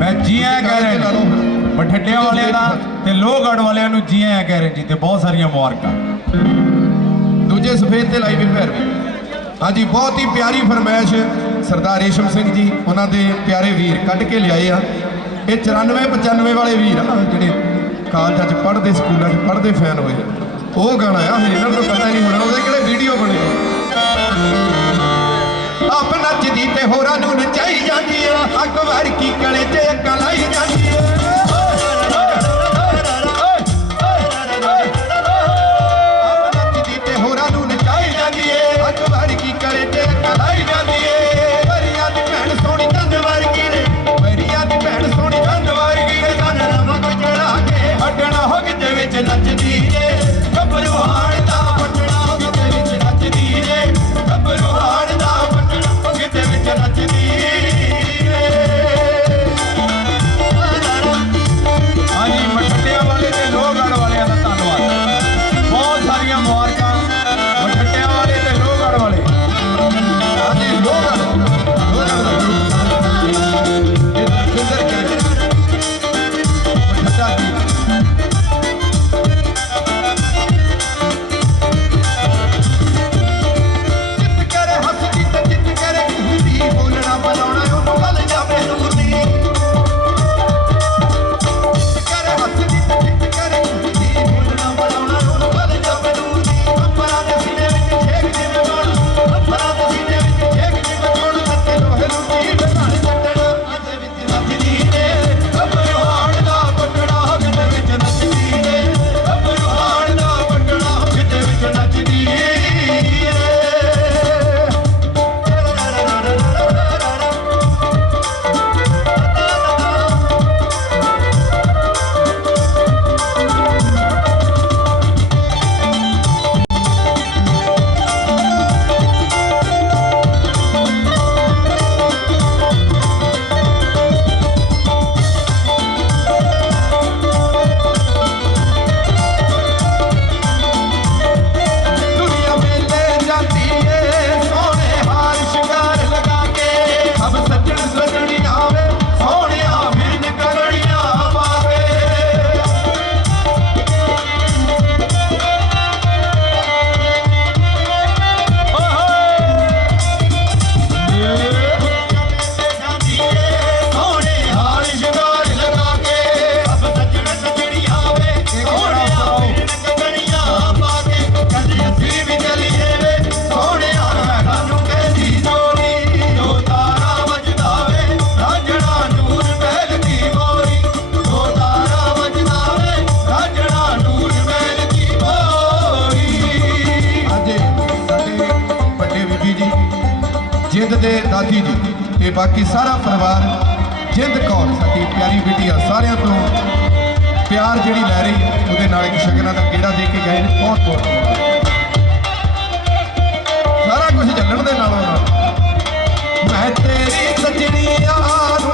ਮੈਂ ਜੀਆਂ ਕਹਿ ਰਿਹਾ ਬਠਿੰਡਿਆਂ ਵਾਲਿਆਂ ਦਾ ਤੇ ਲੋਹਗੜ ਵਾਲਿਆਂ ਨੂੰ ਜੀਆਂ ਕਹਿ ਰਿਹਾ ਜੀ ਤੇ ਬਹੁਤ ਸਾਰੀਆਂ ਮੁਬਾਰਕਾਂ। ਦੂਜੇ ਸਫੇਦ ਤੇ ਲਾਈ ਵੀ ਹਾਂਜੀ, ਬਹੁਤ ਹੀ ਪਿਆਰੀ ਫਰਮਾਇਸ਼ ਸਰਦਾਰ ਰੇਸ਼ਮ ਸਿੰਘ ਜੀ, ਉਹਨਾਂ ਦੇ ਪਿਆਰੇ ਵੀਰ ਕੱਢ ਕੇ ਲਿਆਏ ਆ। ਇਹ 94 95 ਵਾਲੇ ਵੀਰ ਆ, ਜਿਹੜੇ ਕਾਲਜਾਂ 'ਚ ਪੜ੍ਹਦੇ, ਸਕੂਲਾਂ 'ਚ ਪੜ੍ਹਦੇ ਫੈਨ ਹੋਏ ਉਹ ਗਾਣਾ ਆ, ਹਜੇ ਇਹਨਾਂ ਨੂੰ ਪਤਾ ਨਹੀਂ ਹੋਣਾ, ਉਹਦੇ ਕਿਹੜੇ ਵੀਡੀਓ ਬਣੇ। ਆਪ ਨੱਚਦੀ ਤੇ ਹੋਰਾਂ ਨੂੰ ਨਚਾਈ ਜਾਂਦੀ ਆ। ਅੱਗ ਵਰ ਕੀ ਕਲੇ ਤੇ ਅੱਗ ਜਾਂਦੀ ਲੱਕੀ ਜੀ। ਤੇ ਬਾਕੀ ਸਾਰਾ ਪਰਿਵਾਰ ਜਿੰਦ ਕੌਰ, ਸਾਡੀ ਪਿਆਰੀ ਬੇਟੀ ਆ ਸਾਰਿਆਂ ਤੋਂ ਪਿਆਰ ਜਿਹੜੀ ਲੈ ਰਹੀ, ਉਹਦੇ ਨਾਲ ਇੱਕ ਸ਼ਗਨਾਂ ਦਾ ਕਿਹੜਾ ਦੇ ਕੇ ਗਏ ਨੇ ਬਹੁਤ ਬਹੁਤ ਸਾਰਾ ਕੁਝ ਜੱਗਣ ਦੇ ਨਾਲ ਮੈਂ ਤੇਰੀ ਸਜਣੀ ਆਸ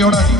de horario.